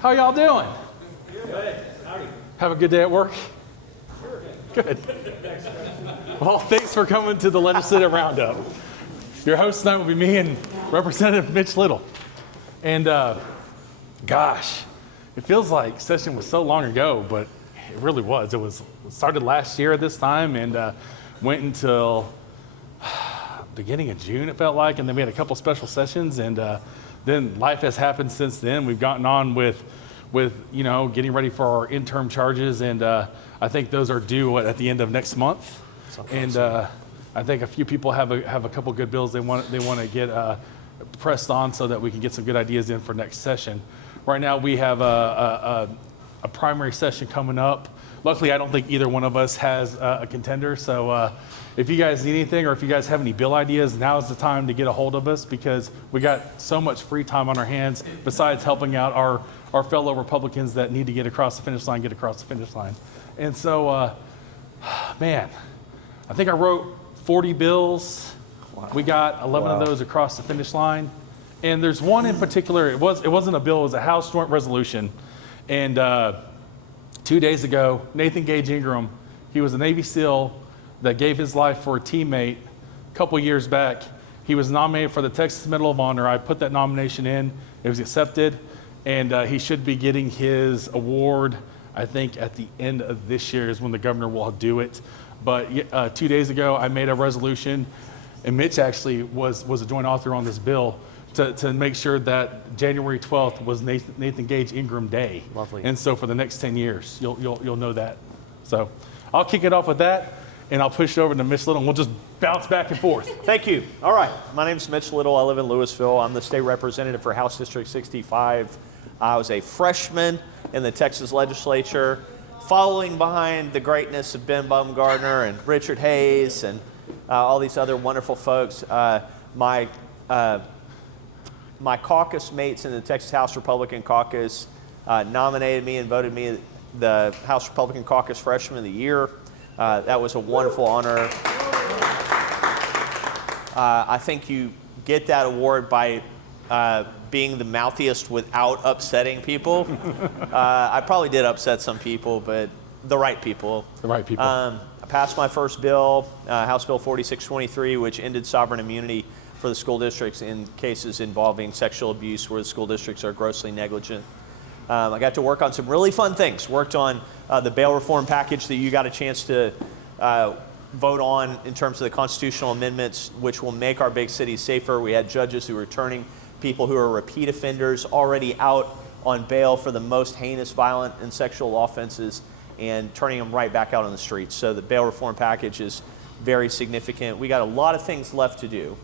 How y'all doing? Good. Howdy. Have a good day at work? Sure. Good. Well, thanks for coming to the Legislative Roundup. Your host tonight will be me and Representative Mitch Little. And gosh, it feels like session was so long ago, but it really was. It started last year at this time and went until beginning of June, it felt like, and then we had a couple special sessions, and then life has happened since then. We've gotten on with getting ready for our interim charges, and I think those are due at the end of next month. And I think a few people have a couple good bills they want to get pressed on so that we can get some good ideas in for next session. Right now we have a primary session coming up. Luckily, I don't think either one of us has a contender, so if you guys need anything or if you guys have any bill ideas, now is the time to get a hold of us because we got so much free time on our hands besides helping out our fellow Republicans that need to get across the finish line. And so, man, I think I wrote 40 bills. Wow. We got 11 of those across the finish line. And there's one in particular, it wasn't a bill, it was a House joint resolution. And 2 days ago, Nathan Gage Ingram, he was a Navy SEAL that gave his life for a teammate a couple years back. He was nominated for the Texas Medal of Honor. I put that nomination in. It was accepted. And he should be getting his award, I think, at the end of this year is when the governor will do it. But 2 days ago, I made a resolution, and Mitch actually was a joint author on this bill to make sure that January 12th was Nathan Gage Ingram Day. Lovely. And so for the next 10 years, you'll know that. So I'll kick it off with that, and I'll push it over to Mitch Little, and we'll just bounce back and forth. Thank you. All right. My name's Mitch Little. I live in Louisville. I'm the state representative for House District 65. I was a freshman in the Texas legislature, following behind the greatness of Ben Bumgarner and Richard Hayes and all these other wonderful folks. My caucus mates in the Texas House Republican Caucus nominated me and voted me the House Republican Caucus Freshman of the Year. That was a wonderful honor. I think you get that award by being the mouthiest without upsetting people. I probably did upset some people, but the right people. The right people. I passed my first bill, House Bill 4623, which ended sovereign immunity for the school districts in cases involving sexual abuse where the school districts are grossly negligent. I got to work on some really fun things. Worked on the bail reform package that you got a chance to vote on in terms of the constitutional amendments, which will make our big cities safer. We had judges who were turning people who are repeat offenders already out on bail for the most heinous, violent, and sexual offenses and turning them right back out on the streets. So the bail reform package is very significant. We got a lot of things left to do.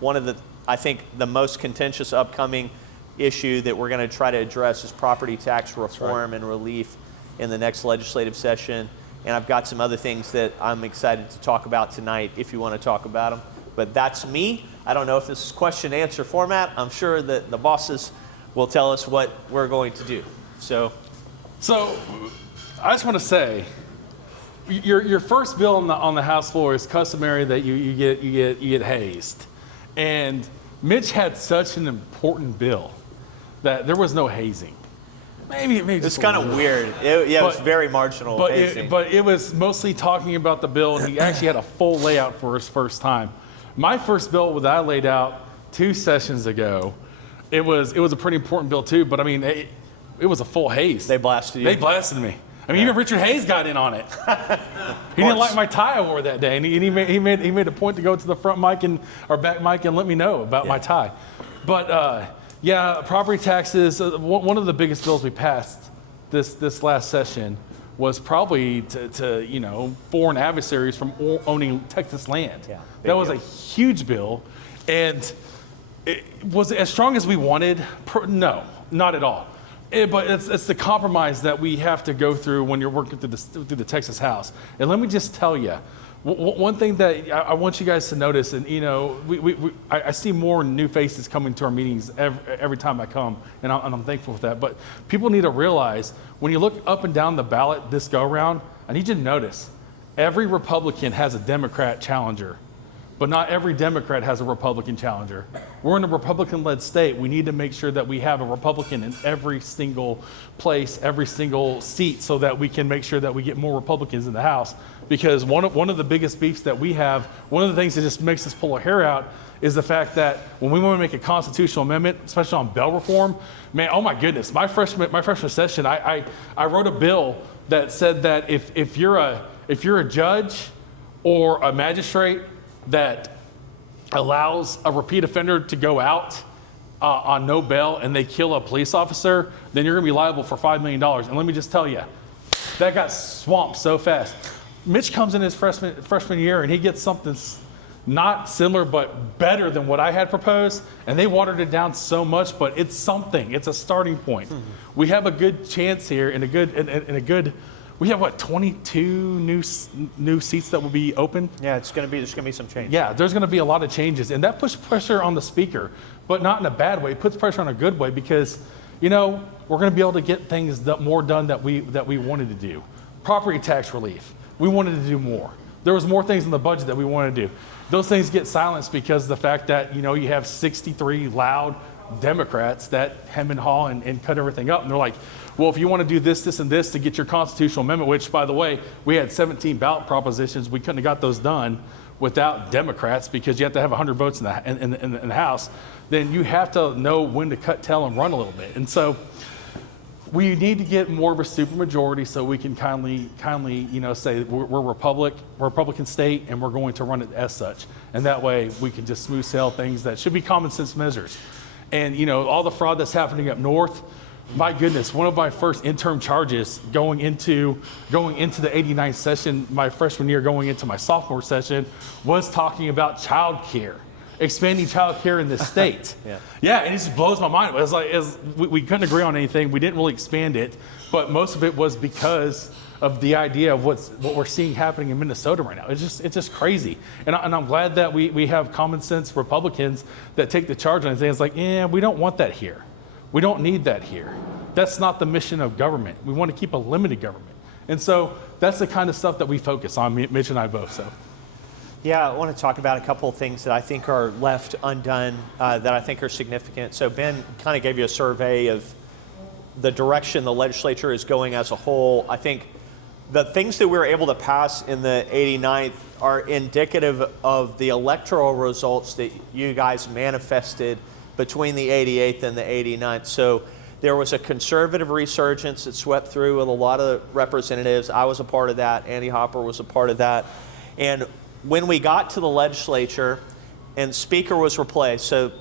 One of I think the most contentious upcoming issue that we're going to try to address is property tax reform and relief in the next legislative session. And I've got some other things that I'm excited to talk about tonight if you want to talk about them. But that's me. I don't know if this is question and answer format. I'm sure that the bosses will tell us what we're going to do. So I just want to say, your first bill on the House floor is customary that you get hazed, and Mitch had such an important bill that there was no hazing. Maybe it's kind of weird. It was very marginal. But it was mostly talking about the bill, and he actually had a full layout for his first time. My first bill that I laid out 2 sessions ago, it was a pretty important bill too. But I mean, it was a full haze. They blasted you. They blasted me. I mean, even Richard Hayes got in on it. He didn't like my tie I wore that day, and he made a point to go to the front mic or back mic and let me know about my tie. But property taxes. One of the biggest bills we passed this last session was probably to foreign adversaries from owning Texas land. Yeah, that was a huge bill, and was it as strong as we wanted? No, not at all. But it's the compromise that we have to go through when you're working through the Texas House. And let me just tell you, one thing that I want you guys to notice, and I see more new faces coming to our meetings every time I come, and I'm thankful for that. But people need to realize when you look up and down the ballot this go around, I need you to notice every Republican has a Democrat challenger, but not every Democrat has a Republican challenger. We're in a Republican-led state. We need to make sure that we have a Republican in every single place, every single seat, so that we can make sure that we get more Republicans in the House. Because one of the biggest beefs that we have, one of the things that just makes us pull our hair out, is the fact that when we want to make a constitutional amendment, especially on bail reform, man, oh my goodness, my freshman session, I wrote a bill that said that if you're a judge or a magistrate that allows a repeat offender to go out on no bail and they kill a police officer, then you're going to be liable for $5 million. And let me just tell you, that got swamped so fast. Mitch comes in his freshman year and he gets something not similar but better than what I had proposed, and they watered it down so much, but it's something. It's a starting point. Mm-hmm. We have a good chance here and a good. We have what, 22 new seats that will be open? Yeah, there's going to be some change. Yeah, there's going to be a lot of changes, and that puts pressure on the speaker, but not in a bad way. It puts pressure in a good way because, we're going to be able to get things more done that we wanted to do. Property tax relief, we wanted to do more. There was more things in the budget that we wanted to do. Those things get silenced because of the fact that, you have 63 loud Democrats that hem and haw and cut everything up. And they're like, well, if you want to do this, this, and this to get your constitutional amendment, which, by the way, we had 17 ballot propositions. We couldn't have got those done without Democrats because you have to have 100 votes in the House. Then you have to know when to cut tail and run a little bit. And so we need to get more of a supermajority so we can kindly, say we're Republican state and we're going to run it as such. And that way we can just smooth sail things that should be common sense measures. And all the fraud that's happening up north, my goodness, one of my first interim charges going into the 89th session, my freshman year going into my sophomore session, was talking about child care. Expanding child care in this state. Yeah, and it just blows my mind. It was like we couldn't agree on anything. We didn't really expand it, but most of it was because of the idea of what we're seeing happening in Minnesota right now. It's just crazy. And I'm glad that we have common sense Republicans that take the charge on things like, we don't want that here. We don't need that here. That's not the mission of government. We want to keep a limited government. And so that's the kind of stuff that we focus on, Mitch and I both. So. Yeah, I want to talk about a couple of things that I think are left undone that I think are significant. So Ben kind of gave you a survey of the direction the legislature is going as a whole. I think the things that we were able to pass in the 89th are indicative of the electoral results that you guys manifested between the 88th and the 89th. So there was a conservative resurgence that swept through with a lot of representatives. I was a part of that. Andy Hopper was a part of that. And when we got to the legislature and Speaker was replaced, so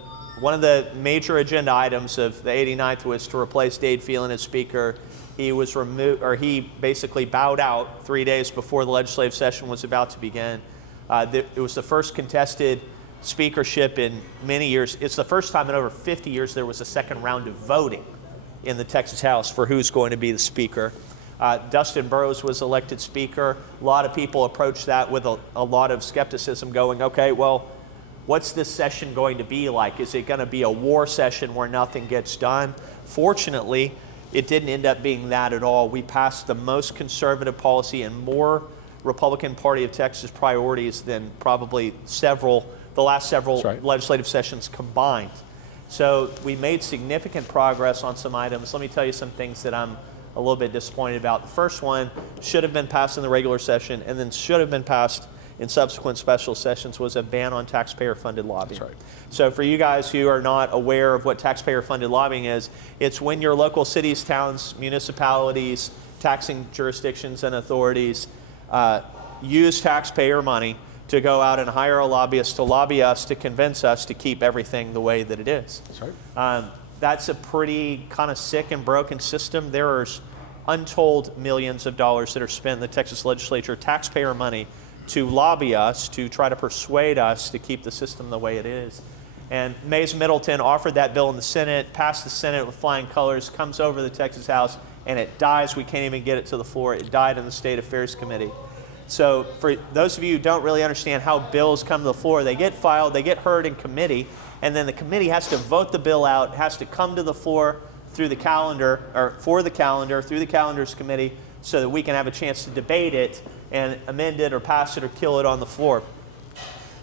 one of the major agenda items of the 89th was to replace Dade Phelan as Speaker. He was removed, or he basically bowed out 3 days before the legislative session was about to begin. It was the first contested speakership in many years. It's the first time in over 50 years there was a second round of voting in the Texas House for who's going to be the Speaker. Dustin Burrows was elected Speaker. A lot of people approached that with a lot of skepticism going, okay, well, what's this session going to be like? Is it going to be a war session where nothing gets done? Fortunately, it didn't end up being that at all. We passed the most conservative policy and more Republican Party of Texas priorities than probably the last several legislative sessions combined. So we made significant progress on some items. Let me tell you some things that I'm a little bit disappointed about. The first one should have been passed in the regular session and then should have been passed in subsequent special sessions was a ban on taxpayer-funded lobbying. That's right. So for you guys who are not aware of what taxpayer-funded lobbying is, it's when your local cities, towns, municipalities, taxing jurisdictions and authorities use taxpayer money to go out and hire a lobbyist to lobby us to convince us to keep everything the way that it is. That's right. That's a pretty kind of sick and broken system. There's untold millions of dollars that are spent in the Texas legislature, taxpayer money, to lobby us, to try to persuade us to keep the system the way it is. And Mays Middleton offered that bill in the Senate, passed the Senate with flying colors, comes over to the Texas House, and it dies. We can't even get it to the floor. It died in the State Affairs Committee. So for those of you who don't really understand how bills come to the floor, they get filed, they get heard in committee, and then the committee has to vote the bill out, has to come to the floor through the calendar, or for the calendar, through the calendars committee, so that we can have a chance to debate it and amend it or pass it or kill it on the floor.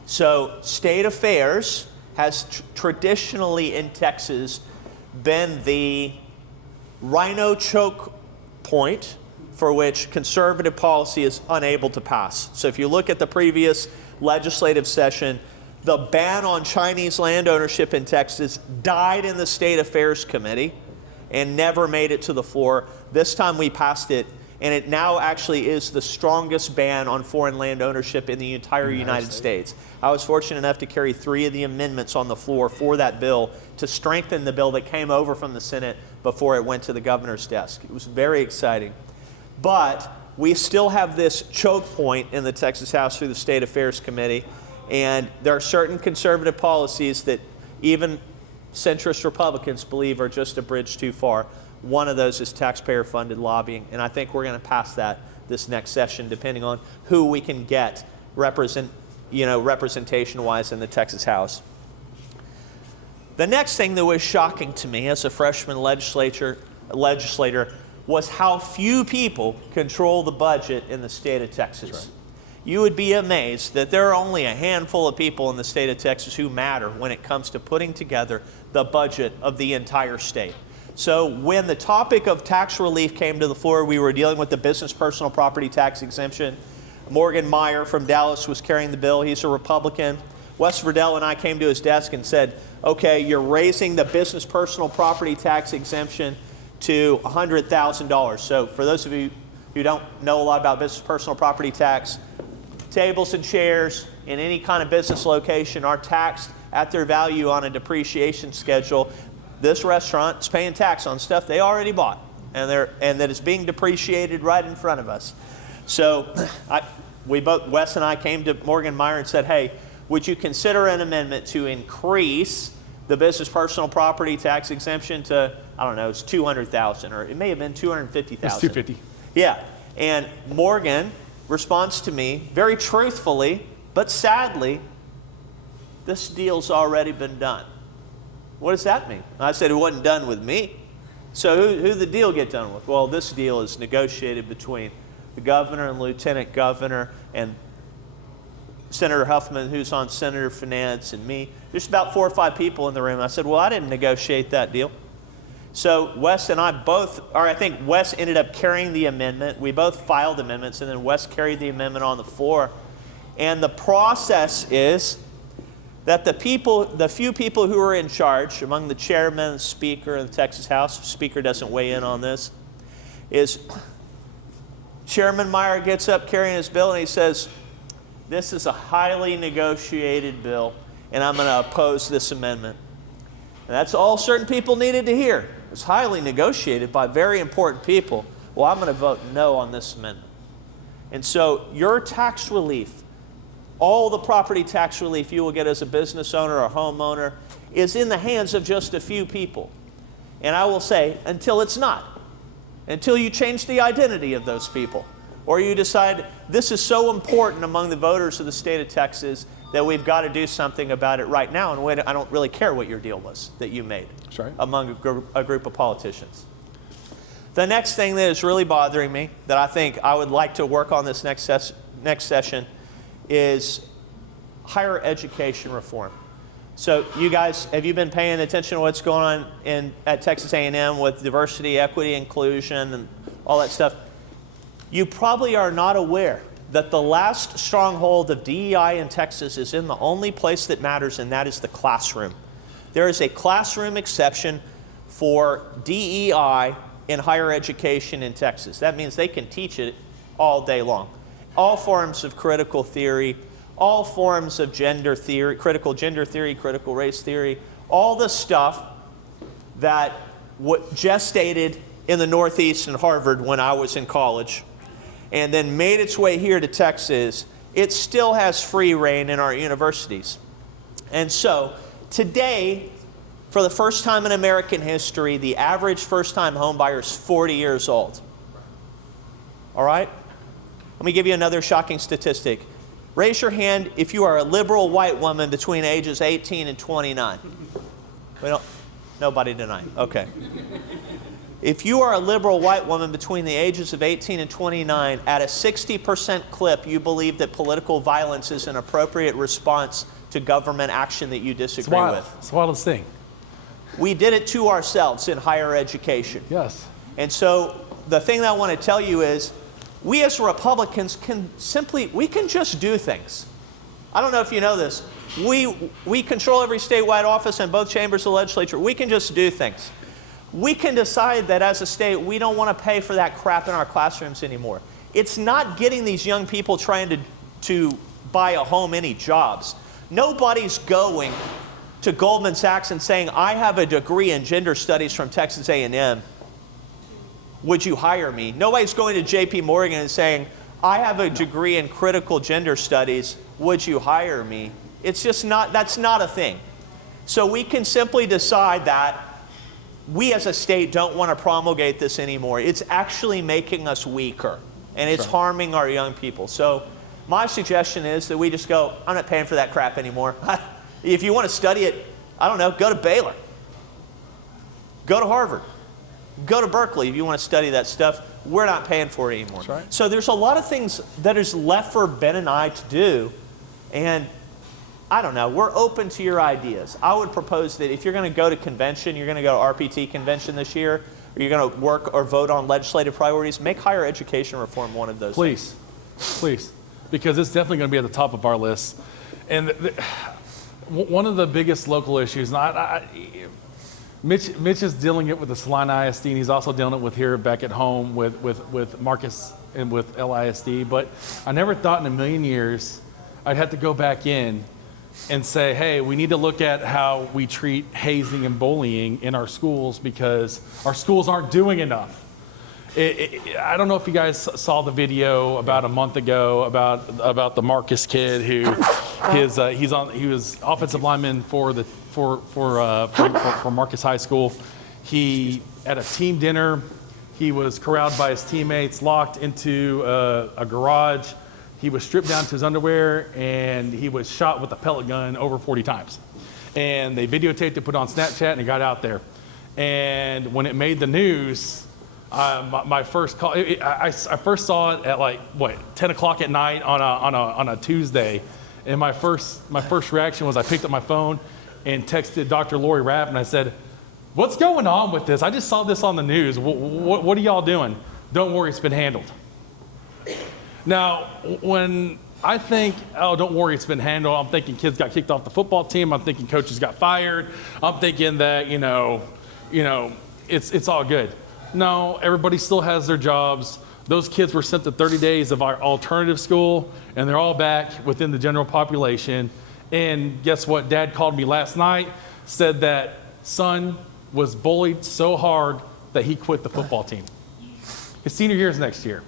So state affairs has traditionally in Texas been the rhino choke point for which conservative policy is unable to pass. So if you look at the previous legislative session, the ban on Chinese land ownership in Texas died in the State Affairs Committee and never made it to the floor. This time we passed it, and it now actually is the strongest ban on foreign land ownership in the entire United States. I was fortunate enough to carry 3 of the amendments on the floor for that bill to strengthen the bill that came over from the Senate before it went to the governor's desk. It was very exciting. But we still have this choke point in the Texas House through the State Affairs Committee, and there are certain conservative policies that even centrist Republicans believe are just a bridge too far. One of those is taxpayer-funded lobbying, and I think we're going to pass that this next session, depending on who we can get representation-wise in the Texas House. The next thing that was shocking to me as a freshman legislator was how few people control the budget in the state of Texas. Right. You would be amazed that there are only a handful of people in the state of Texas who matter when it comes to putting together the budget of the entire state. So when the topic of tax relief came to the floor, we were dealing with the business personal property tax exemption. Morgan Meyer from Dallas was carrying the bill. He's a Republican. Wes Verdell and I came to his desk and said, okay, you're raising the business personal property tax exemption to $100,000. So for those of you who don't know a lot about business personal property tax, tables and chairs in any kind of business location are taxed at their value on a depreciation schedule. This restaurant is paying tax on stuff they already bought, and that is being depreciated right in front of us. So Wes and I came to Morgan Meyer and said, hey, would you consider an amendment to increase the business personal property tax exemption to, I don't know, it's $200,000, or it may have been $250,000. It's $250,000. Yeah, and Morgan responds to me very truthfully, but sadly, this deal's already been done. What does that mean? I said it wasn't done with me. So who did the deal get done with? Well, this deal is negotiated between the governor and lieutenant governor and Senator Huffman, who's on Senator Finance, and me. There's about 4 or 5 people in the room. I said, well, I didn't negotiate that deal. So Wes and I both, or I think Wes ended up carrying the amendment. We both filed amendments, and then Wes carried the amendment on the floor. And the process is that the few people who are in charge, among the chairman, the speaker, and the Texas House, the speaker doesn't weigh in on this, is Chairman Meyer gets up carrying his bill, and he says, this is a highly negotiated bill, and I'm going to oppose this amendment. And that's all certain people needed to hear. It's highly negotiated by very important people. Well, I'm going to vote no on this amendment. And so your tax relief, all the property tax relief you will get as a business owner or homeowner, is in the hands of just a few people. And I will say, until it's not. Until you change the identity of those people. Or you decide this is so important among the voters of the state of Texas that we've got to do something about it right now. And I don't really care what your deal was that you made among a group of politicians. The next thing that is really bothering me, that I think I would like to work on this next session, is higher education reform. So you guys, have you been paying attention to what's going on at Texas A&M with diversity, equity, inclusion, and all that stuff? You probably are not aware that the last stronghold of DEI in Texas is in the only place that matters, and that is the classroom. There is a classroom exception for DEI in higher education in Texas. That means they can teach it all day long. All forms of critical theory, all forms of gender theory, critical race theory, all the stuff that gestated in the Northeast and Harvard when I was in college, and then made its way here to Texas, it still has free reign in our universities. And so today, for the first time in American history, the average first-time homebuyer is 40 years old. All right? Let me give you another shocking statistic. Raise your hand if you are a liberal white woman between ages 18 and 29. Nobody tonight. Okay. If you are a liberal white woman between the ages of 18 and 29, at a 60% clip, you believe that political violence is an appropriate response to government action that you disagree with. It's the wildest thing. We did it to ourselves in higher education. Yes. And so the thing that I want to tell you is, we as Republicans can just do things. I don't know if you know this. We control every statewide office and both chambers of the legislature. We can just do things. We can decide that as a state, we don't want to pay for that crap in our classrooms anymore. It's not getting these young people trying to buy a home any jobs. Nobody's going to Goldman Sachs and saying, I have a degree in gender studies from Texas A&M. Would you hire me? Nobody's going to JP Morgan and saying, I have a degree in critical gender studies. Would you hire me? It's just not, that's not a thing. So we can simply decide that we as a state don't want to promulgate this anymore. It's actually making us weaker, and it's harming our young people. So my suggestion is that we just go, I'm not paying for that crap anymore. If you want to study it, I don't know, go to Baylor. Go to Harvard. Go to Berkeley if you want to study that stuff. We're not paying for it anymore. That's right. So there's a lot of things that is left for Ben and I to do, and I don't know, we're open to your ideas. I would propose that if you're going to go to convention, you're going to go to RPT convention this year, or you're going to work or vote on legislative priorities, make higher education reform one of those things. Please, because it's definitely going to be at the top of our list. And one of the biggest local issues, and Mitch is dealing it with the Salina ISD, and he's also dealing it with here back at home with Marcus and with LISD, but I never thought in a million years I'd have to go back in and say, hey, we need to look at how we treat hazing and bullying in our schools because our schools aren't doing enough. I don't know if you guys saw the video about a month ago about the Marcus kid who he was offensive lineman for Marcus High School. He at a team dinner, he was corralled by his teammates, locked into a garage. He was stripped down to his underwear, and he was shot with a pellet gun over 40 times. And they videotaped it, put it on Snapchat, and it got out there. And when it made the news, my first call, I first saw it at 10 o'clock at night on a Tuesday. And my first reaction was I picked up my phone and texted Dr. Lori Rapp, and I said, what's going on with this? I just saw this on the news. What are y'all doing? Don't worry, it's been handled. Now, when I think, oh, don't worry, it's been handled, I'm thinking kids got kicked off the football team. I'm thinking coaches got fired. I'm thinking that, it's all good. No, everybody still has their jobs. Those kids were sent to 30 days of our alternative school, and they're all back within the general population. And guess what? Dad called me last night, said that son was bullied so hard that he quit the football team. His senior year is next year.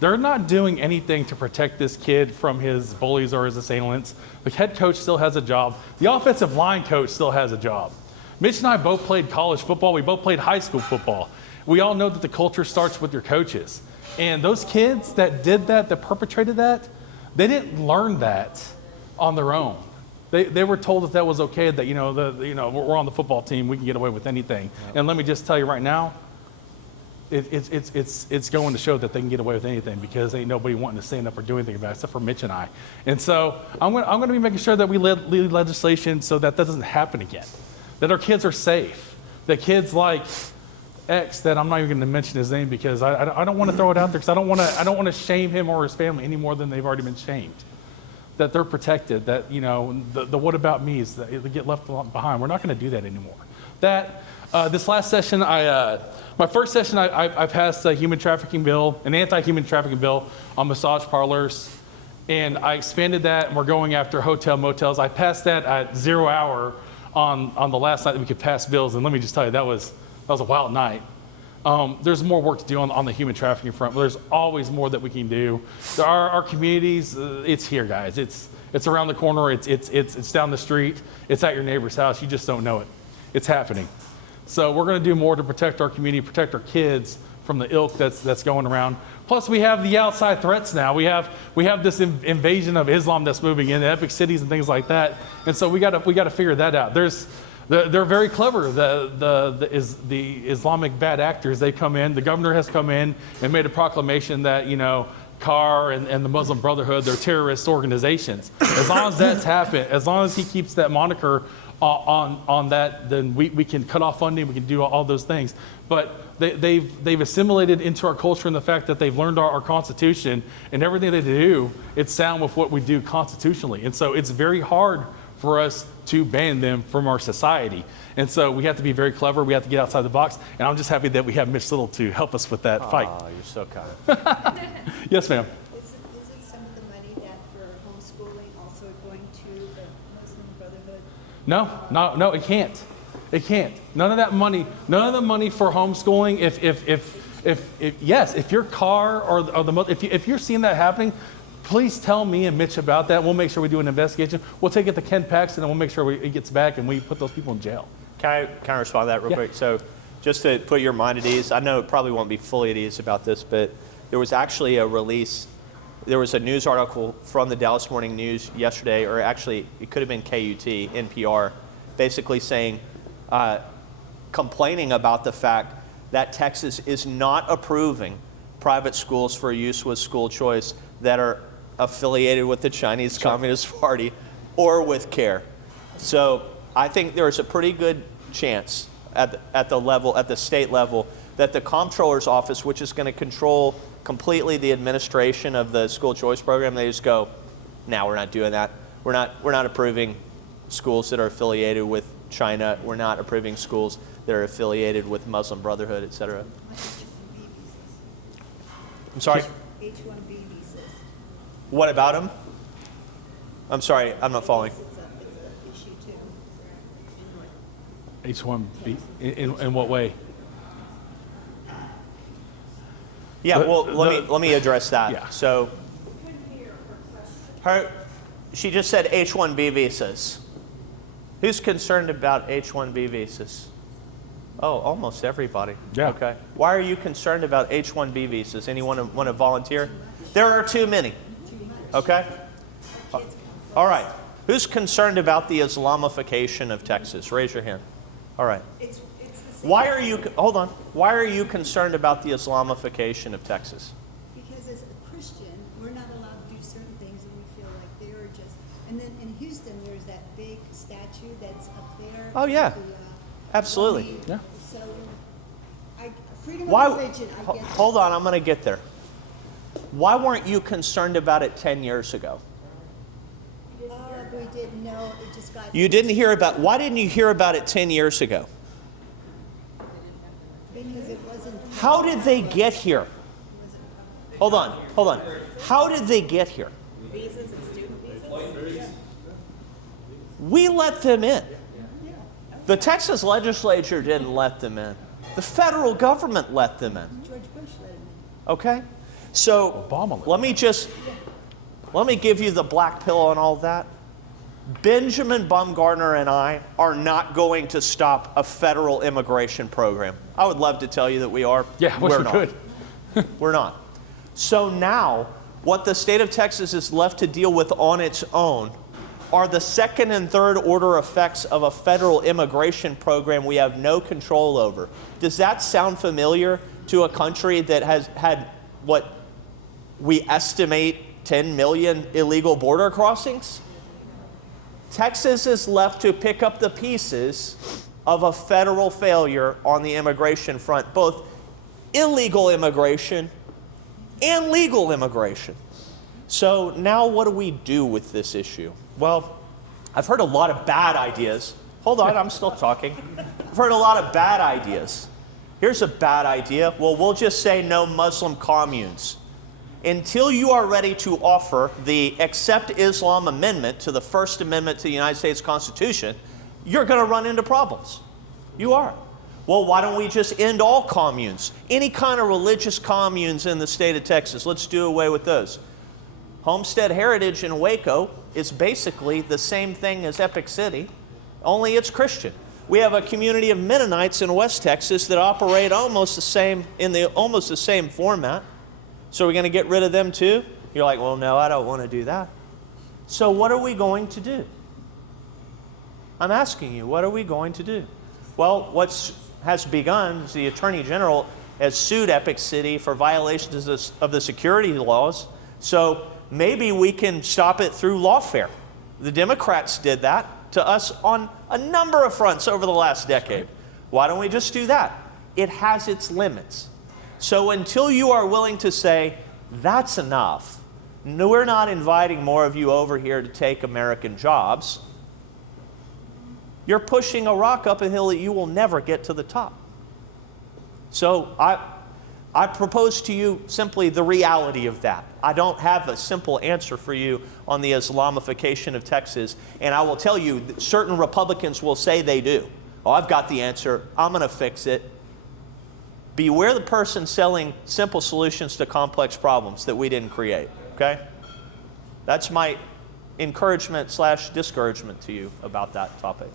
They're not doing anything to protect this kid from his bullies or his assailants. The head coach still has a job. The offensive line coach still has a job. Mitch and I both played college football. We both played high school football. We all know that the culture starts with your coaches. And those kids that did that perpetrated that, they didn't learn that on their own. They were told that was okay, that we're on the football team, we can get away with anything. And let me just tell you right now, it's going to show that they can get away with anything because ain't nobody wanting to stand up or do anything about it except for Mitch and I. And so I'm going to be making sure that we lead legislation so that doesn't happen again, that our kids are safe, that kids like X, that I'm not even going to mention his name because I don't want to throw it out there because I don't want to shame him or his family any more than they've already been shamed. That they're protected, that the what about me's that they get left behind. We're not going to do that anymore. That this last session, my first session, I passed a human trafficking bill, an anti-human trafficking bill on massage parlors, and I expanded that, and we're going after hotel motels. I passed that at 0 hour on the last night that we could pass bills, and let me just tell you, that was a wild night. There's more work to do on the human trafficking front, but there's always more that we can do. Our communities, it's here, guys. It's around the corner. It's down the street. It's at your neighbor's house. You just don't know it. It's happening. So we're going to do more to protect our community, protect our kids from the ilk that's going around. Plus, we have the outside threats now. We have this invasion of Islam that's moving in epic cities and things like that. And so we got to figure that out. There's They're very clever. The Islamic bad actors, they come in. The governor has come in and made a proclamation that, CAR and the Muslim Brotherhood, they're terrorist organizations. As long as that's happened, as long as he keeps that moniker on that, then we can cut off funding, we can do all those things. But they've assimilated into our culture in the fact that they've learned our Constitution, and everything they do, it's sound with what we do constitutionally. And so it's very hard for us to ban them from our society. And so we have to be very clever. We have to get outside the box. And I'm just happy that we have Mitch Little to help us with that fight. Oh, you're so kind. Yes, ma'am. Is it some of the money that for homeschooling also going to the Muslim Brotherhood? No, it can't. It can't. None of that money, none of the money for homeschooling, if your car or if you're seeing that happening, please tell me and Mitch about that. We'll make sure we do an investigation. We'll take it to Ken Paxton and we'll make sure it gets back and we put those people in jail. Can I respond to that real quick? So just to put your mind at ease, I know it probably won't be fully at ease about this, but there was actually a release. There was a news article from the Dallas Morning News yesterday, or actually it could have been KUT, NPR, basically saying, complaining about the fact that Texas is not approving private schools for use with school choice that are affiliated with the Chinese Communist Party or with CARE. So I think there's a pretty good chance at the state level, that the comptroller's office, which is going to control completely the administration of the school choice program, they just go, "No, we're not doing that. We're not approving schools that are affiliated with China. We're not approving schools that are affiliated with Muslim Brotherhood, et cetera." I'm sorry? H-1B visas. What about them? I'm sorry, I'm not following. It's an issue too. H-1B, in what way? Yeah, well, let me address that. Yeah. So, she just said H-1B visas. Who's concerned about H-1B visas? Oh, almost everybody. Yeah. Okay. Why are you concerned about H-1B visas? Anyone want to volunteer? There are too many. Okay. All right. Who's concerned about the Islamification of Texas? Raise your hand. All right. It's the same. Why are you? Hold on. Why are you concerned about the Islamification of Texas? Because as a Christian, we're not allowed to do certain things, and we feel like they're just. And then in Houston, there's that big statue that's up there. Oh, yeah. Absolutely. Yeah. So, freedom Why? of religion. I get Hold on. I'm going to get there. Why weren't you concerned about it 10 years ago? We didn't know. It just got. You didn't hear about. Why didn't you hear about it 10 years ago? Because it wasn't. How did they get here? Hold on. How did they get here? Visas and student visas. We let them in. The Texas legislature didn't let them in. The federal government let them in. George Bush let him Okay? So Obama. let me give you the black pill on all that. Benjamin Bumgarner and I are not going to stop a federal immigration program. I would love to tell you that we are. Yeah, I wish we could. We're not. So now, what the state of Texas is left to deal with on its own are the second and third order effects of a federal immigration program we have no control over. Does that sound familiar to a country that has had what we estimate 10 million illegal border crossings? Texas is left to pick up the pieces of a federal failure on the immigration front, both illegal immigration and legal immigration. So now what do we do with this issue? Well, I've heard a lot of bad ideas. Hold on, I'm still talking. I've heard a lot of bad ideas. Here's a bad idea. Well, we'll just say no Muslim communes. Until you are ready to offer the Accept Islam Amendment to the First Amendment to the United States Constitution, you're going to run into problems. You are. Well, why don't we just end all communes? Any kind of religious communes in the state of Texas, let's do away with those. Homestead Heritage in Waco is basically the same thing as Epic City, only it's Christian. We have a community of Mennonites in West Texas that operate almost the same format. So we're going to get rid of them too? You're like, well, no, I don't want to do that. So what are we going to do? I'm asking you, what are we going to do? Well, what has begun is the Attorney General has sued Epic City for violations of the security laws. So maybe we can stop it through lawfare. The Democrats did that to us on a number of fronts over the last decade. Why don't we just do that? It has its limits. So until you are willing to say, that's enough, no, we're not inviting more of you over here to take American jobs, you're pushing a rock up a hill that you will never get to the top. So I propose to you simply the reality of that. I don't have a simple answer for you on the Islamification of Texas, and I will tell you, certain Republicans will say they do. Oh, I've got the answer. I'm going to fix it. Beware the person selling simple solutions to complex problems that we didn't create, okay? That's my encouragement / discouragement to you about that topic.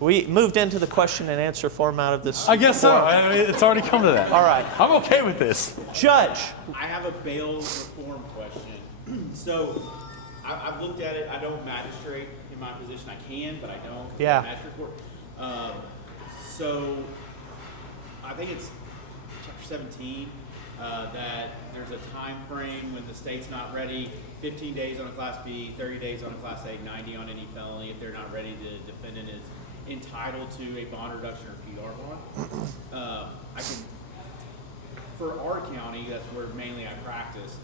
We moved into the question and answer format of this. I guess so. I mean, it's already come to that. All right. I'm okay with this. Judge. I have a bail reform question. So I've looked at it. I don't magistrate in my position. I can, but I don't. Yeah. Magistrate court. So I think it's chapter 17 that there's a time frame when the state's not ready. 15 days on a Class B, 30 days on a Class A, 90 on any felony. If they're not ready, the defendant is entitled to a bond reduction or PR bond. I can, for our county, that's where mainly I practice.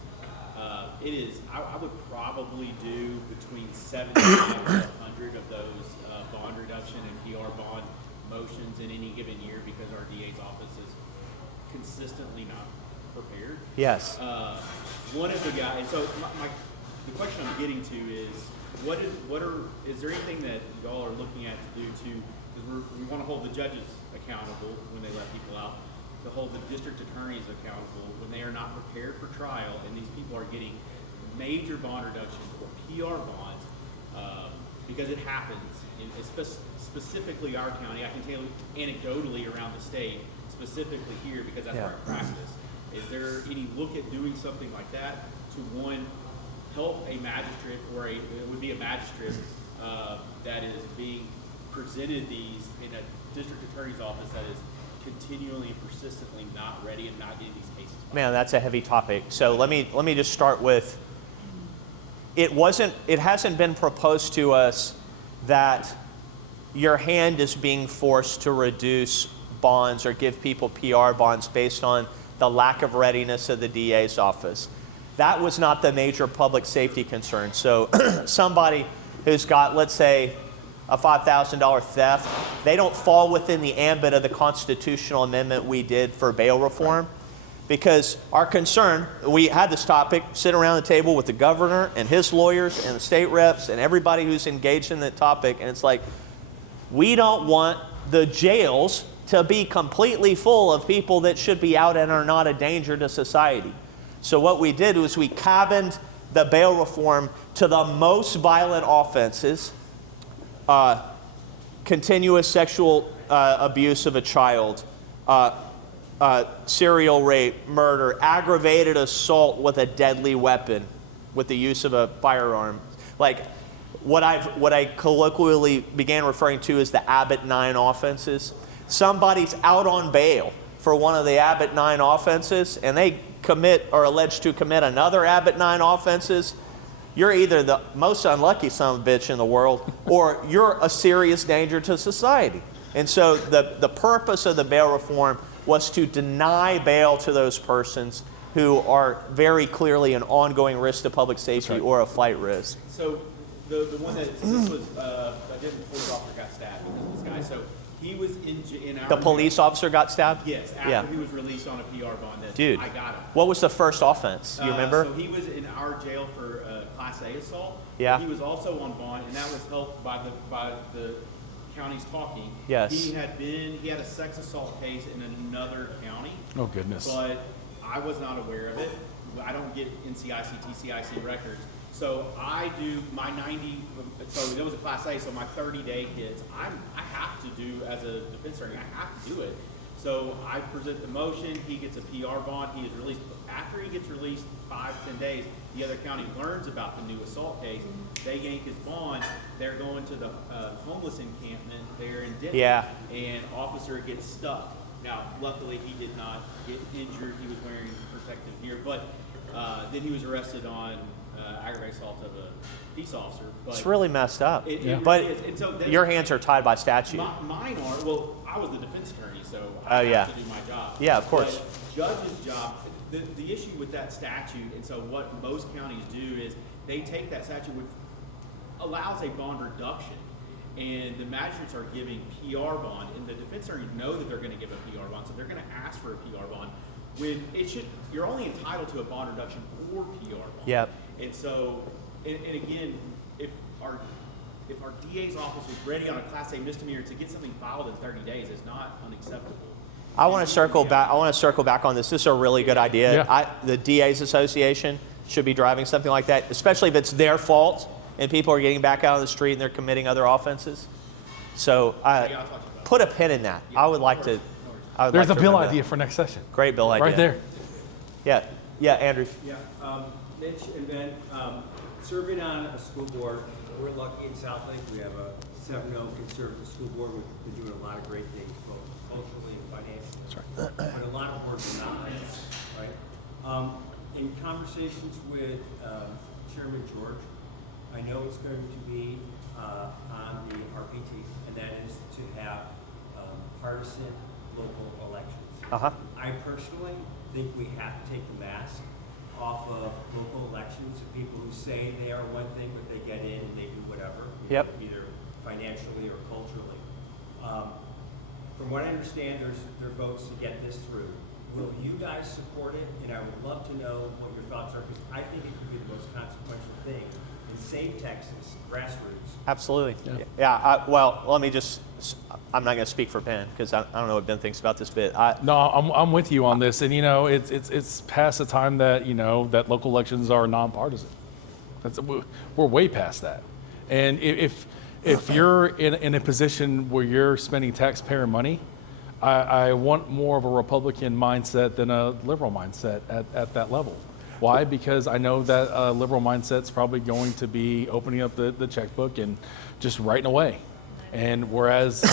It is. I would probably do between 75 and 100 of those bond reduction and PR bond motions in any given year because our DA's office is consistently not prepared. Yes. One of the guys. So the question I'm getting to is. Is there anything that y'all are looking at to do because we want to hold the judges accountable when they let people out, to hold the district attorneys accountable when they are not prepared for trial and these people are getting major bond reductions or PR bonds because it happens, specifically our county. I can tell you anecdotally around the state, specifically here because that's where I practice. Is there any look at doing something like that to one, help a magistrate, or it would be a magistrate that is being presented these in a district attorney's office that is continually and persistently not ready and not getting these cases filed? Man, that's a heavy topic. So let me just start with, it hasn't been proposed to us that your hand is being forced to reduce bonds or give people PR bonds based on the lack of readiness of the DA's office. That was not the major public safety concern. So somebody who's got, let's say, a $5,000 theft, they don't fall within the ambit of the constitutional amendment we did for bail reform. Because our concern, we had this topic, sit around the table with the governor and his lawyers and the state reps and everybody who's engaged in the topic, and it's like, we don't want the jails to be completely full of people that should be out and are not a danger to society. So what we did was we cabined the bail reform to the most violent offenses, continuous sexual abuse of a child, serial rape, murder, aggravated assault with a deadly weapon, with the use of a firearm. Like what I colloquially began referring to as the Abbott 9 offenses. Somebody's out on bail for one of the Abbott 9 offenses, and they commit or alleged to commit another Abbott 9 offenses, you're either the most unlucky son of a bitch in the world or you're a serious danger to society. And so the purpose of the bail reform was to deny bail to those persons who are very clearly an ongoing risk to public safety or a flight risk. So the one that this was a different police officer got stabbed because of this guy. So he was in our... The police officer got stabbed? Yes, after he was released on a PR bond. That Dude, I got him. What was the first offense? You remember? So he was in our jail for Class A assault. Yeah. He was also on bond, and that was helped by the county's talking. Yes. He had a sex assault case in another county. Oh, goodness. But I was not aware of it. I don't get NCIC, TCIC records. So I do my 90, so there was a Class A, so my 30-day hits, I have to do, as a defense attorney, I have to do it. So I present the motion, he gets a PR bond, he is released. After he gets gets released 5-10 days. The other county learns about the new assault case. They yank his bond. They're going to the homeless encampment there in Denton. Yeah. And officer gets stuck. Now, luckily, he did not get injured. He was wearing protective gear, but then he was arrested on aggravated assault of a peace officer. But It's really messed up. it But really is. And so your hands are tied by statute. Mine are. Well, I was the defense attorney, so Oh, I yeah. have to do my job. Yeah, of course. But judge's job. The issue with that statute, and so what most counties do is they take that statute, which allows a bond reduction, and the magistrates are giving PR bond, and the defense attorneys know that they're going to give a PR bond, so they're going to ask for a PR bond. When it should, you're only entitled to a bond reduction or PR bond. Yep. And so, and again, if our DA's office was ready on a Class A misdemeanor to get something filed in 30 days, is not unacceptable. I want to circle back. I want to circle back on this. This is a really good idea. Yeah. The DA's Association should be driving something like that, especially if it's their fault and people are getting back out on the street and they're committing other offenses. So put a pin in that. I would like to. There's a bill remember idea that. for next session. Great bill idea. Right there. Yeah, Andrew. Yeah, Mitch and Ben, serving on a school board, we're lucky in South Lake. We have a 7-0 conservative school board. We've been doing a lot of great things, both culturally and financially. That's right. But a lot of boards are not like that, right? In conversations with Chairman George, I know it's going to be on the RPT, and that is to have partisan local elections. Uh-huh. I personally think we have to take the mask off of local elections. People who say they are one thing, but they get in and they do whatever, Yep. either financially or culturally. From what I understand, there are votes to get this through. Will you guys support it? And I would love to know what your thoughts are, because I think it could be the most consequential thing in Save Texas, grassroots. Absolutely. Yeah. Well, let me just. I'm not going to speak for Ben because I don't know what Ben thinks about this bit. No, I'm with you on this, and it's past the time that that local elections are nonpartisan. We're way past that, and if you're in a position where you're spending taxpayer money, I want more of a Republican mindset than a liberal mindset at that level. Why? Because I know that a liberal mindset's probably going to be opening up the checkbook and just writing away. And whereas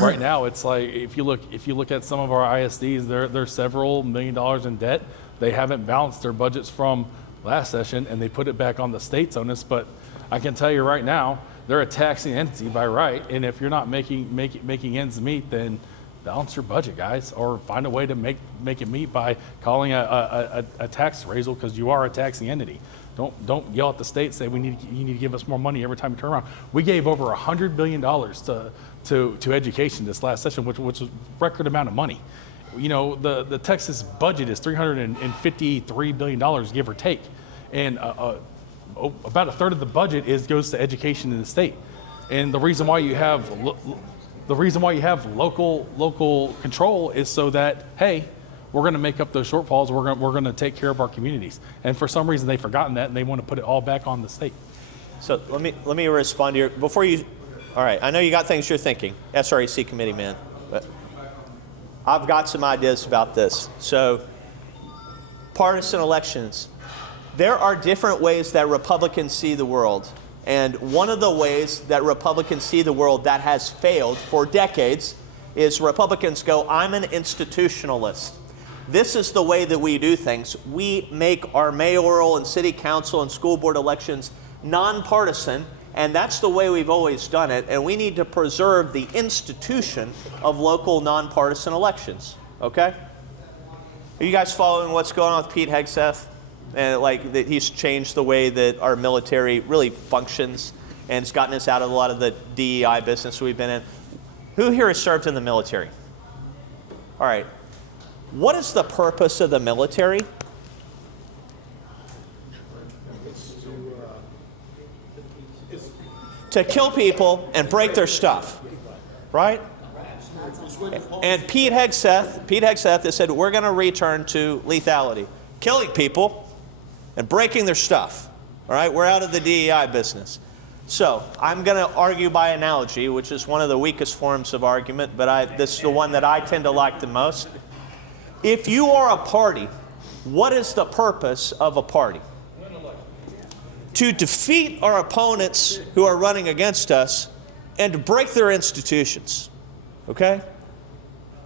right now it's like if you look at some of our ISDs, they're several $1 million in debt. They haven't balanced their budgets from last session, and they put it back on the state's onus. But I can tell you right now, they're a taxing entity by right, and if you're not making ends meet, then balance your budget, guys, or find a way to make it meet by calling a tax raisal, because you are a taxing entity. Don't yell at the state and say you need to give us more money every time you turn around. We gave over $100 billion to education this last session, which was a record amount of money. The Texas budget is $353 billion, give or take, and about a third of the budget goes to education in the state. And the reason why you have local control is so that, hey, we're going to make up those shortfalls. We're going to take care of our communities. And for some reason, they've forgotten that, and they want to put it all back on the state. So let me respond to your before you. All right, I know you got things you're thinking, SREC committee man, but I've got some ideas about this. So, partisan elections. There are different ways that Republicans see the world. And one of the ways that Republicans see the world that has failed for decades is Republicans go, I'm an institutionalist. This is the way that we do things. We make our mayoral and city council and school board elections nonpartisan, and that's the way we've always done it. And we need to preserve the institution of local nonpartisan elections. Okay? Are you guys following what's going on with Pete Hegseth? And that he's changed the way that our military really functions, and it's gotten us out of a lot of the DEI business we've been in. Who here has served in the military? All right. What is the purpose of the military? To kill people and break their stuff, right? And Pete Hegseth has said, we're going to return to lethality. Killing people and breaking their stuff. All right, we're out of the DEI business. So I'm going to argue by analogy, which is one of the weakest forms of argument, but this is the one that I tend to like the most. If you are a party what is the purpose of a party? To defeat our opponents who are running against us and to break their institutions. Okay?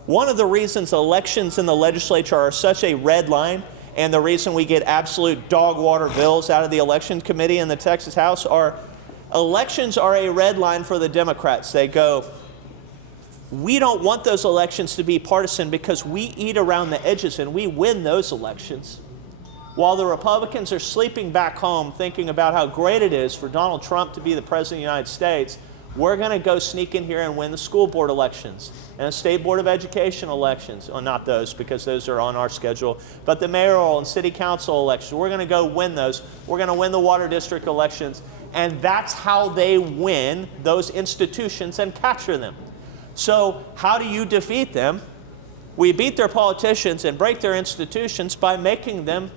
One of the reasons elections in the legislature are such a red line, and the reason we get absolute dog water bills out of the election committee in the Texas House, are elections are a red line for the Democrats. They go, we don't want those elections to be partisan because we eat around the edges and we win those elections. While the Republicans are sleeping back home thinking about how great it is for Donald Trump to be the President of the United States, we're going to go sneak in here and win the school board elections and the state board of education elections. Well, not those, because those are on our schedule, but the mayoral and city council elections. We're going to go win those. We're going to win the water district elections. And that's how they win those institutions and capture them. So how do you defeat them? We beat their politicians and break their institutions by making them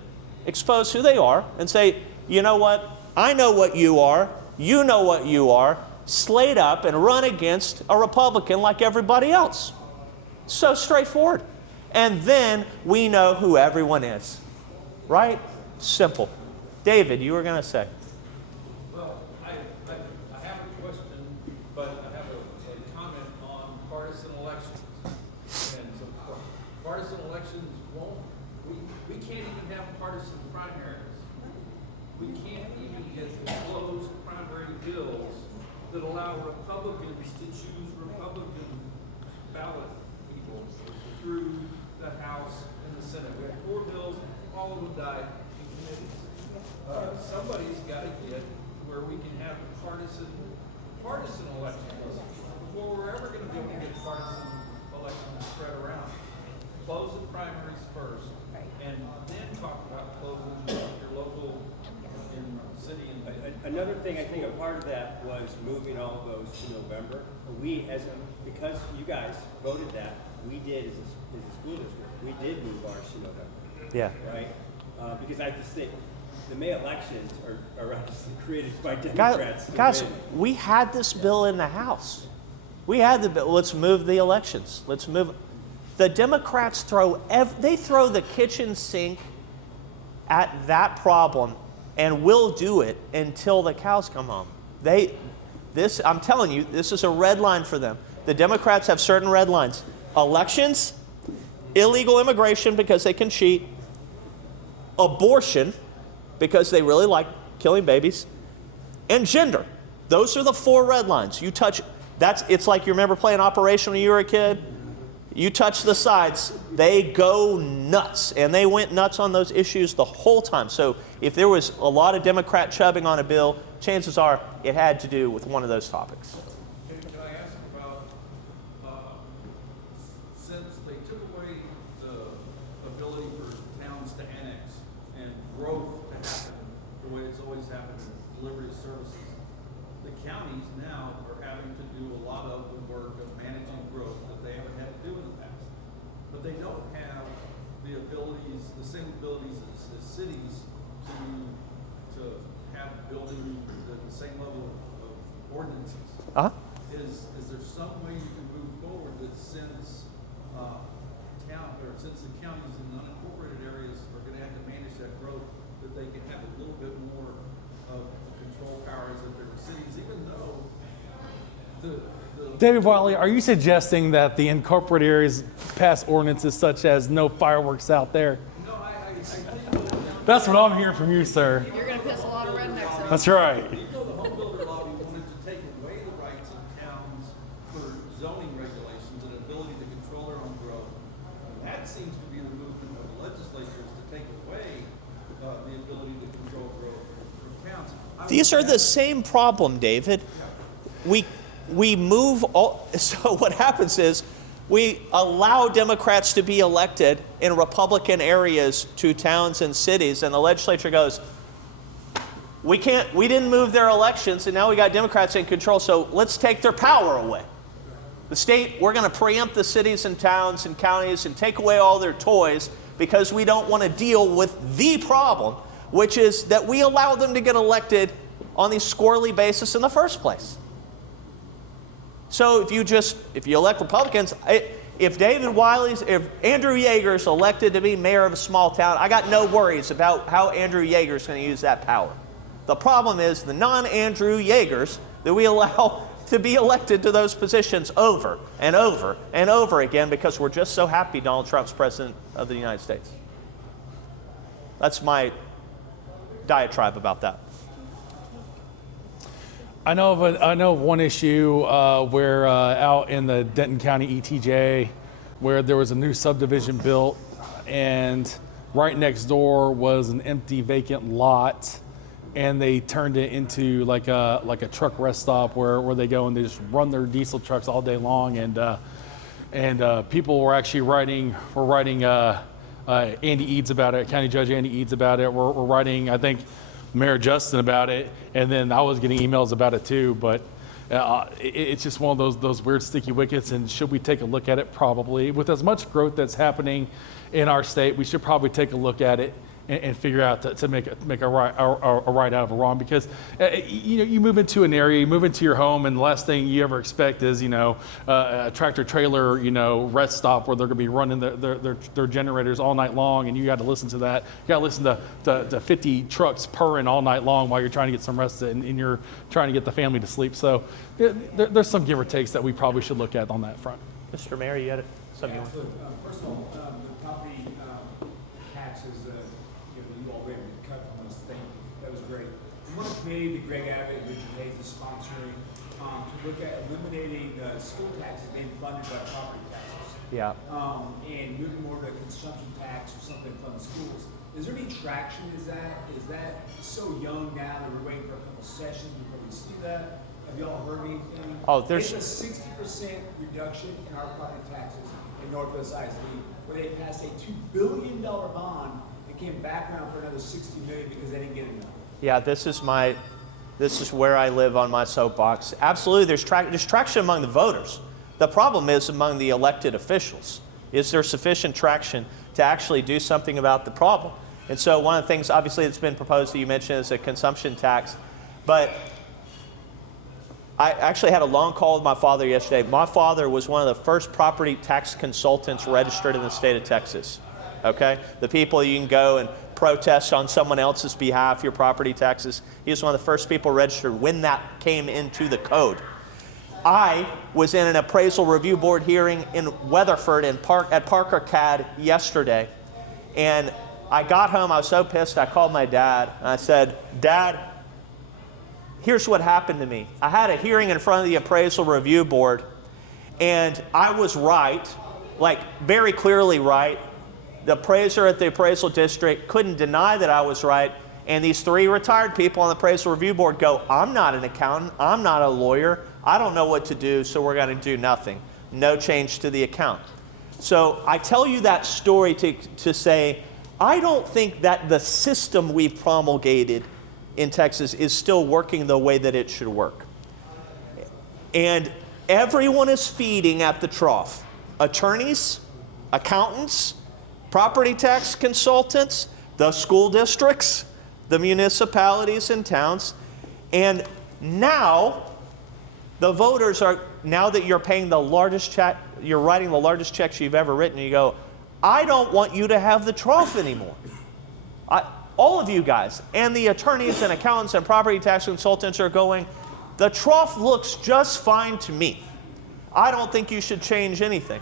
expose who they are and say, you know what? I know what you are. You know what you are. Slate up and run against a Republican like everybody else. So straightforward. And then we know who everyone is. Right? Simple. David, you were going to say. Well, I have a question, but I have a comment on partisan elections. And so partisan elections we can't even have partisan primaries. We can't even get closed primary bills that allow Republicans to choose Republican ballot people through the House and the Senate. We have 4 bills, all of them died in committees. Somebody's got to get where we can have partisan elections before we're ever going to be able to get partisan elections spread around. Close the primaries first, and then talk about closing your local and city and Another thing, I think a part of that was moving all of those to November. We, because you guys voted that, we did as a school district, we did move ours to November. Yeah. Right? Because I just think the May elections are created by Democrats. Guys, we had this bill in the House. We had the bill. Let's move the elections. Let's move. The Democrats throw the kitchen sink at that problem, and will do it until the cows come home. I'm telling you, this is a red line for them. The Democrats have certain red lines. Elections, illegal immigration because they can cheat, abortion because they really like killing babies, and gender. Those are the 4 red lines. You touch, it's like you remember playing Operation when you were a kid? You touch the sides, they go nuts. And they went nuts on those issues the whole time. So if there was a lot of Democrat chubbing on a bill, chances are it had to do with one of those topics. Can I ask about, since they took away the ability for towns to annex and growth to happen the way it's always happened in delivery of services, the counties now are having to do a lot of the work of managing growth that they haven't had to do in the past. But they don't have the same abilities as cities to have building the same level of ordinances. Is there some way you can move forward that since since the counties and unincorporated areas are going to have to manage that growth, that they can have a little bit more of control powers if there were cities, even though David Wiley, are you suggesting that the incorporated areas pass ordinances such as no fireworks out there? No, I think That's what I'm hearing from you, sir. You're going to piss a lot of rednecks off. That's right. even though the home builder lobby wanted to take away the rights of towns for zoning regulations and ability to control their own growth, that seems to be the movement of the legislature, is to take away the ability to control growth from towns. These are the same problem, David. We move all, so what happens is we allow Democrats to be elected in Republican areas to towns and cities, and the legislature goes, we didn't move their elections, and now we got Democrats in control, so let's take their power away. The state, we're going to preempt the cities and towns and counties and take away all their toys because we don't want to deal with the problem, which is that we allow them to get elected on these squirrely basis in the first place. So if you elect Republicans, if Andrew Yeager's elected to be mayor of a small town, I got no worries about how Andrew Yeager's going to use that power. The problem is the non-Andrew Yeagers that we allow to be elected to those positions over and over and over again because we're just so happy Donald Trump's president of the United States. That's my diatribe about that. I know of one issue where out in the Denton County ETJ, where there was a new subdivision built, and right next door was an empty vacant lot, and they turned it into like a truck rest stop where they go and they just run their diesel trucks all day long, and people were actually writing Andy Eads about it, County Judge Andy Eads about it. We're writing, I think, Mayor Justin about it, and then I was getting emails about it too. But it's just one of those weird sticky wickets. And should we take a look at it? Probably. With as much growth that's happening in our state, we should probably take a look at it and figure out to make a right out of a wrong. Because you move into an area, you move into your home, and the last thing you ever expect is a tractor trailer rest stop where they're going to be running their generators all night long, and you got to listen to that. You got to listen to 50 trucks purring all night long while you're trying to get some rest and you're trying to get the family to sleep. So there's some give or takes that we probably should look at on that front. Mr. Mayor, you had something you want? First of all, the property taxes, you all were able to cut on this thing. That was great. One committee that Greg Abbott, Richard Hayes is sponsoring to look at eliminating school taxes being funded by property taxes. Yeah. And moving more to a consumption tax or something from the schools. Is there any traction? Is that so young now that we're waiting for a couple sessions before we see that? Have y'all heard anything? Oh, there's It's a 60% reduction in our property taxes in Northwest ISD, where they passed a $2 billion bond and came back around for another $60 million because they didn't get enough. Yeah, this is where I live on my soapbox. Absolutely, there's traction among the voters. The problem is among the elected officials. Is there sufficient traction to actually do something about the problem? And so one of the things, obviously, that's been proposed that you mentioned is a consumption tax. But I actually had a long call with my father yesterday. My father was one of the first property tax consultants registered in the state of Texas. Okay? The people you can go and protest on someone else's behalf, your property taxes. He was one of the first people registered when that came into the code. I was in an appraisal review board hearing in Weatherford at Parker CAD yesterday. And I got home, I was so pissed, I called my dad and I said, Dad, here's what happened to me. I had a hearing in front of the appraisal review board, and I was right, like very clearly right. The appraiser at the appraisal district couldn't deny that I was right, and these 3 retired people on the appraisal review board go, I'm not an accountant, I'm not a lawyer, I don't know what to do, so we're going to do nothing. No change to the account. So I tell you that story to say, I don't think that the system we've promulgated in Texas is still working the way that it should work. And everyone is feeding at the trough. Attorneys, accountants, property tax consultants, the school districts, the municipalities and towns. And now the voters are, now that you're paying the largest check, you're writing the largest checks you've ever written, you go, I don't want you to have the trough anymore. All of you guys, and the attorneys and accountants and property tax consultants are going, the trough looks just fine to me. I don't think you should change anything.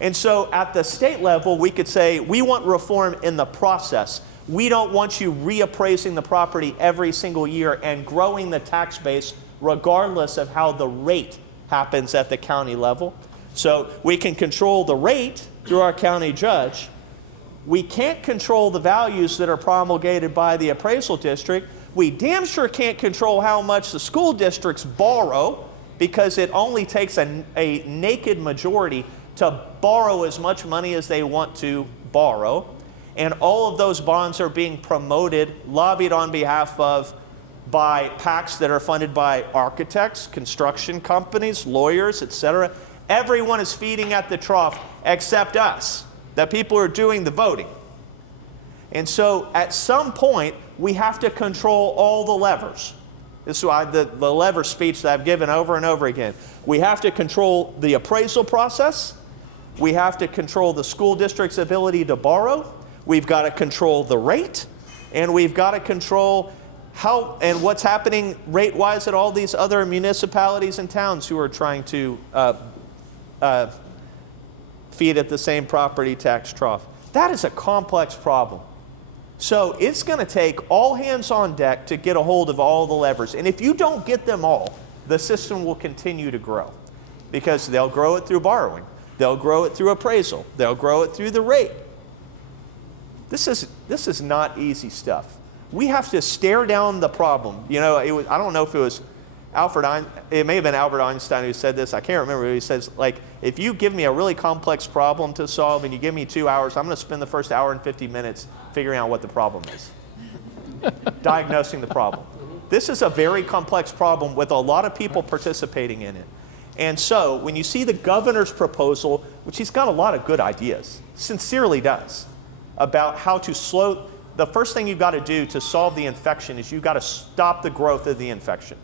And so at the state level, we could say, we want reform in the process. We don't want you reappraising the property every single year and growing the tax base regardless of how the rate happens at the county level. So we can control the rate through our county judge. We can't control the values that are promulgated by the appraisal district. We damn sure can't control how much the school districts borrow, because it only takes a naked majority to borrow as much money as they want to borrow. And all of those bonds are being promoted, lobbied on behalf of by PACs that are funded by architects, construction companies, lawyers, etc. Everyone is feeding at the trough except us, the people who are doing the voting. And so at some point, we have to control all the levers. This is why the lever speech that I've given over and over again. We have to control the appraisal process. We have to control the school district's ability to borrow. We've got to control the rate. And we've got to control how and what's happening rate-wise at all these other municipalities and towns who are trying to feed at the same property tax trough. That is a complex problem. So it's going to take all hands on deck to get a hold of all the levers. And if you don't get them all, the system will continue to grow, because they'll grow it through borrowing. They'll grow it through appraisal. They'll grow it through the rate. This is not easy stuff. We have to stare down the problem. You know, I don't know if it was it may have been Albert Einstein who said this. I can't remember. He says, like, if you give me a really complex problem to solve and you give me 2 hours, I'm going to spend the first hour and 50 minutes figuring out what the problem is. Diagnosing the problem. This is a very complex problem with a lot of people participating in it. And so when you see the governor's proposal, which he's got a lot of good ideas, sincerely does, about how to slow, the first thing you've got to do to solve the infection is you've got to stop the growth of the infection.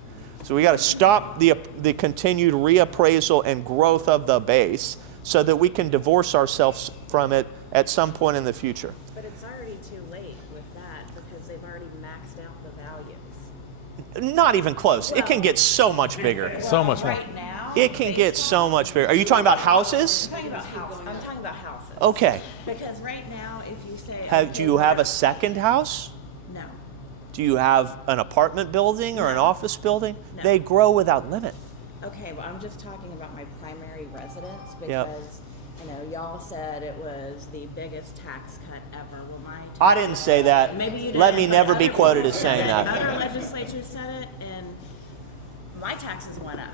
So we got to stop the continued reappraisal and growth of the base so that we can divorce ourselves from it at some point in the future. But it's already too late with that because they've already maxed out the values. Not even close. It can get so much bigger. So much more. Right now, It can get so much bigger. Are you talking about houses? I'm talking about houses. Okay. Because right now, if you say, Do you have a second house? no, Do you have an apartment building or an office building? No. They grow without limit. okay, well, I'm just talking about my primary residence Yep. because y'all said it was the biggest tax cut ever. Well, my I didn't say that. Maybe you Let didn't, me but never be other quoted as people saying did. that. Other legislatures said it, and my taxes went up.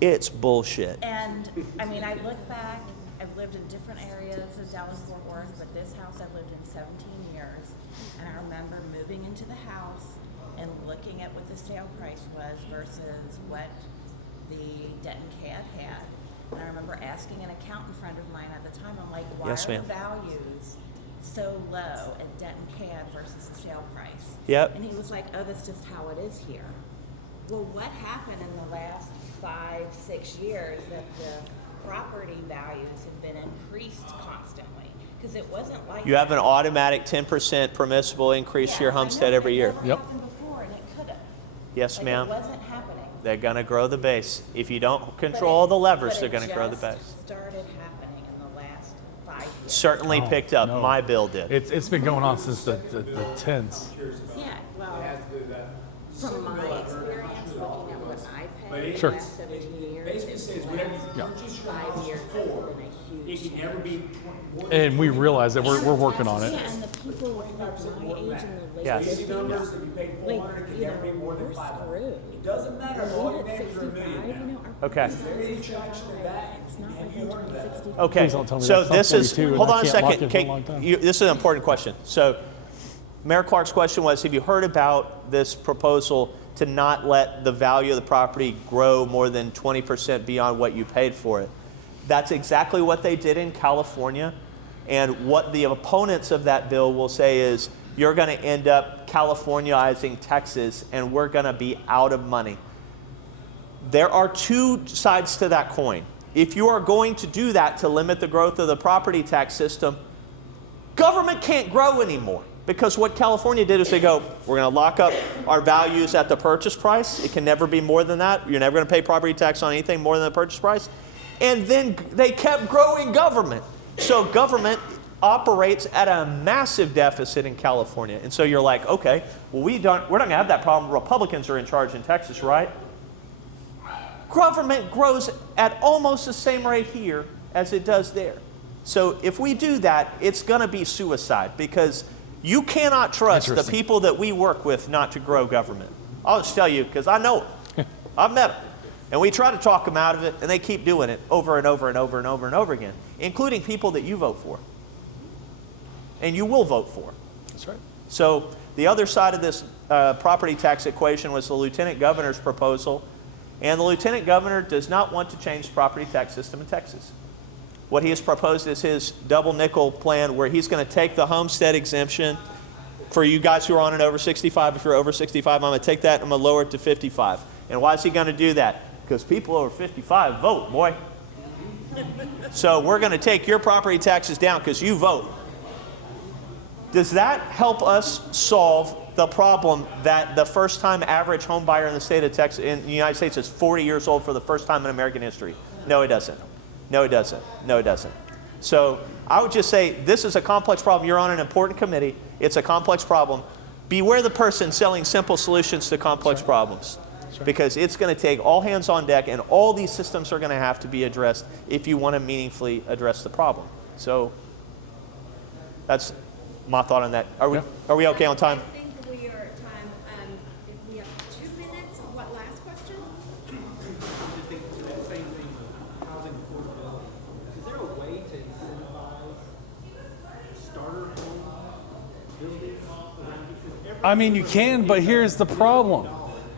It's bullshit. And I mean, I look back, I've lived in different areas of Dallas-Fort Worth, but this house I've lived in 17 years. And I remember moving into the house and looking at what the sale price was versus what the Denton CAD had. And I remember asking an accountant friend of mine at the time, I'm like, why Yes, are ma'am. the values so low at Denton CAD versus the sale price? Yep. And he was like, oh, that's just how it is here. Well, what happened in the last 5-6 years that the property values have been increased constantly? Because it wasn't like You have an that. automatic 10% permissible increase to your Yes, I homestead know, every it year. never Yep. happened before, and it could have. Yes, Like, ma'am. It wasn't happening. They're going to grow the base. If you don't But control it- the levers, but they're it going to grow the just base. started happening in the last 5 years. Certainly Oh, picked up. no. My bill did. It's been going on since the 10s. Yeah, well, from my experience, looking at what I paid it- Sure. the last 17 years, Basically it's says the whatever last you purchase your house 5 years has for, been a it huge can never be more than And we realize that we're working on Yeah, it. and the people like my age and the late Yes. Baby 50s, numbers, if you paid like, 400, it can you never be know, more than we're 500. screwed. It doesn't matter if all When your we hit neighbors are a 65, million now. our Okay. business There is is traction to that. It's not Have like you I heard turned that? 65. Okay, Please don't tell me so that's not this is, 42 and hold I on a can't lock second. in for a long time. This is an important question. So Mayor Clark's question was, have you heard about this proposal to not let the value of the property grow more than 20% beyond what you paid for it? That's exactly what they did in California. And what the opponents of that bill will say is, you're going to end up Californiaizing Texas and we're going to be out of money. There are two sides to that coin. If you are going to do that to limit the growth of the property tax system, government can't grow anymore. Because what California did is they go, we're going to lock up our values at the purchase price. It can never be more than that. You're never going to pay property tax on anything more than the purchase price. And then they kept growing government. So government operates at a massive deficit in California. And so you're like, okay, well, we're not going to have that problem. Republicans are in charge in Texas, right? Government grows at almost the same rate here as it does there. So if we do that, it's going to be suicide because you cannot trust the Interesting. people that we work with not to grow government. I'll just tell you because I know it. I've met them. And we try to talk them out of it, and they keep doing it over and over and over and over and over again, including people that you vote for. And you will vote for. That's right. So the other side of this property tax equation was the lieutenant governor's proposal. And the lieutenant governor does not want to change the property tax system in Texas. What he has proposed is his double nickel plan where he's going to take the homestead exemption for you guys who are on and over 65. If you're over 65, I'm going to take that and I'm going to lower it to 55. And why is he going to do that? Because people over 55 vote, boy. So we're going to take your property taxes down because you vote. Does that help us solve the problem that the first-time average home buyer in the state of Texas, in the United States, is 40 years old for the first time in American history? No, it doesn't. No, it doesn't. No, it doesn't. So I would just say this is a complex problem. You're on an important committee. It's a complex problem. Beware the person selling simple solutions to complex problems, because it's going to take all hands on deck, and all these systems are going to have to be addressed if you want to meaningfully address the problem. So that's my thought on that. Are we okay on time? I think we are at time. If we have 2 minutes, what, last question? Just think to that same thing of housing affordability. Is there a way to incentivize starter home building around here? I mean, you can, but here's the problem.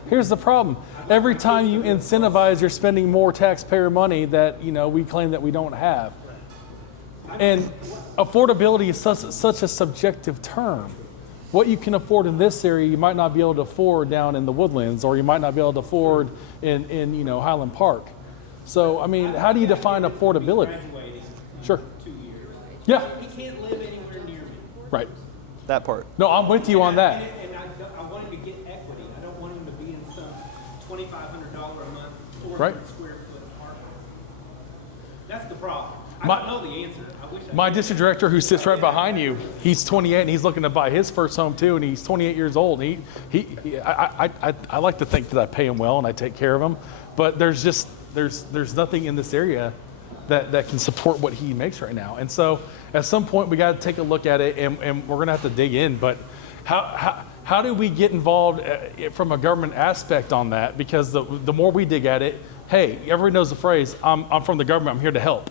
Here's the problem. Every time you incentivize, you're spending more taxpayer money that, you know, we claim that we don't have. And affordability is such a subjective term. What you can afford in this area, you might not be able to afford down in the Woodlands, or you might not be able to afford in you know, Highland Park. So, I mean, how do you define affordability? Sure. 2 years. Yeah. He can't live anywhere near me. Right. That part. No, I'm with you on that. And I want him to get equity. I don't want him to be in some $2,500 a month, 400 Right. square foot apartment. That's the problem. I My- don't know the answer. I wish I My did. district director, who sits right behind you, he's 28 and he's looking to buy his first home too, and he's 28 years old. And I like to think that I pay him well and I take care of him, but there's nothing in this area that can support what he makes right now. And so at some point we got to take a look at it, and we're going to have to dig in. But how do we get involved from a government aspect on that? Because the more we dig at it, hey, everybody knows the phrase, I'm from the government, I'm here to help.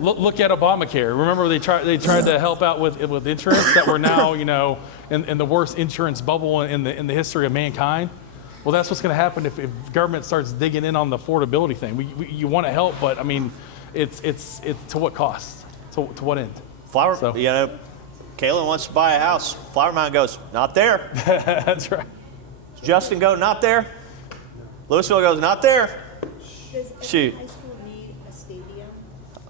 Look at Obamacare. Remember they tried to help out with insurance, that we're now, you know, in the worst insurance bubble in the history of mankind. Well, that's what's going to happen if government starts digging in on the affordability thing. You want to help, but I mean, it's to what cost? To what end? You know, Kaylin wants to buy a house. Flower Mound goes, not there. That's right. Justin goes, not there. Louisville goes, not there. Does Shoot. every high school need a stadium?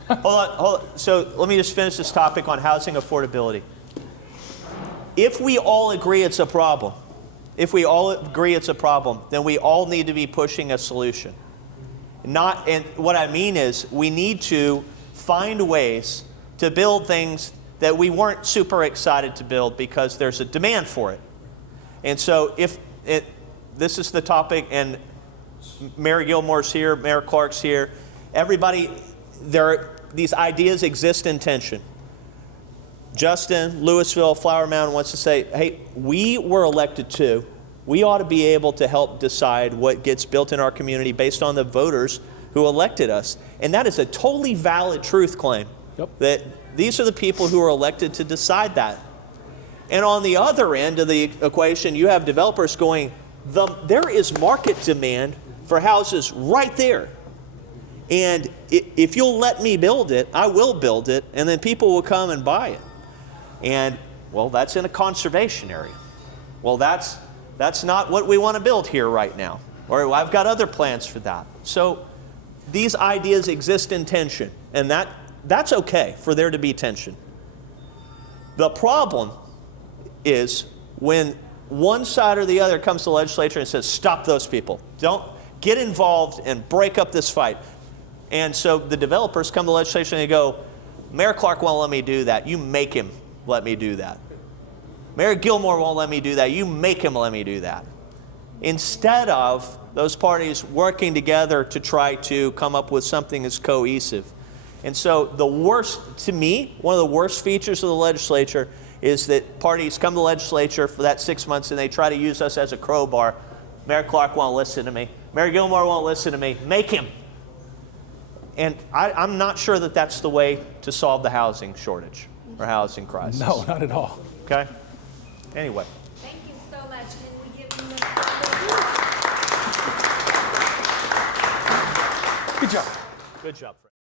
Hold on. So let me just finish this topic on housing affordability. If we all agree it's a problem, then we all need to be pushing a solution. And what I mean is, we need to find ways to build things that we weren't super excited to build because there's a demand for it. And so this is the topic, and Mayor Gilmore's here, Mayor Clark's here, everybody, these ideas exist in tension. Justin, Louisville, Flower Mound wants to say, hey, we were elected too. We ought to be able to help decide what gets built in our community based on the voters who elected us. And that is a totally valid truth claim. Yep. That these are the people who are elected to decide that. And on the other end of the equation, you have developers going, there is market demand for houses right there. And if you'll let me build it, I will build it, and then people will come and buy it. And, well, that's in a conservation area. Well, that's not what we want to build here right now. Or I've got other plans for that. So these ideas exist in tension, and that's okay for there to be tension. The problem is when one side or the other comes to the legislature and says, stop those people. Don't get involved and break up this fight. And so the developers come to the legislature and they go, Mayor Clark won't let me do that. You make him let me do that. Mayor Gilmore won't let me do that. You make him let me do that. Instead of those parties working together to try to come up with something that's cohesive. And so the worst, to me, one of the worst features of the legislature is that parties come to the legislature for that 6 months and they try to use us as a crowbar. Mayor Clark won't listen to me. Mayor Gilmore won't listen to me. Make him. And I'm not sure that that's the way to solve the housing shortage or housing crisis. No, not at all. Okay? Anyway. Thank you so much. Can we give them Good job. Good job, Fred.